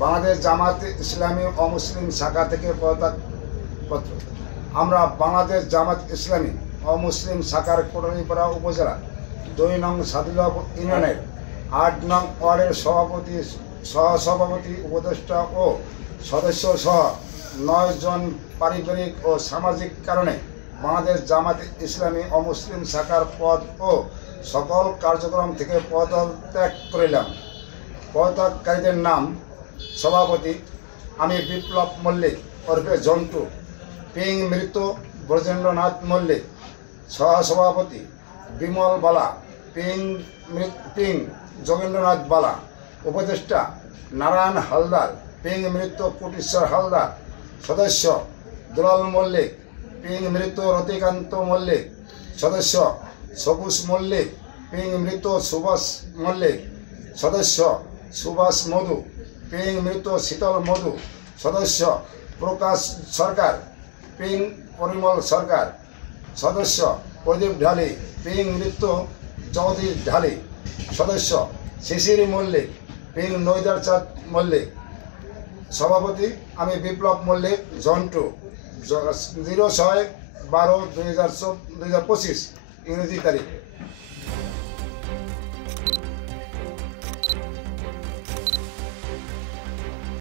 বাংলাদেশ জামাত ইসলামী অমুসলিম শাখা থেকে পদত্যাগপত্র। আমরা বাংলাদেশ জামাত ইসলামী অমুসলিম শাখার কোটালীপাড়া উপজেলা 2 নং সাদুল্লাহ ইউনিয়নের 8 নং ওয়ার্ডের সভাপতি, সহসভাপতি, উপদেষ্টা ও সদস্য সহ 9 জন পারিবারিক ও সামাজিক কারণে বাংলাদেশ জামাত ইসলামী অমুসলিম শাখার পদ ও সকল কার্যক্রম থেকে পদত্যাগ করিলাম। পদত্যাগকারীদের নাম: সভাপতি আমি বিপ্লব মল্লিক ওরফে জন্টু, পিং মৃত ব্রজেন্দ্রনাথ মল্লিক। সহসভাপতি বিমল বালা, পিং যোগেন্দ্রনাথ বালা। উপদেষ্টা নারায়ণ হালদার, পিং মৃত কোটেশ্বর হালদার। সদস্য দুলাল মল্লিক, পিং মৃত রতিকান্ত মল্লিক। সদস্য সবুজ মল্লিক, পিং মৃত সুভাষ মল্লিক। সদস্য সুভাষ মধু, পিং মৃত শীতল মধু। সদস্য প্রকাশ সরকার, পিং পরিমল সরকার। সদস্য প্রদীপ ঢালি, পিং মৃত চৌধুরী ঢালি। সদস্য শিশির মল্লিক, পিং নৈদার চাঁদ মল্লিক। সভাপতি আমি বিপ্লব মল্লিক জন্টু। 06/12/2025 ইংরেজি তারিখ।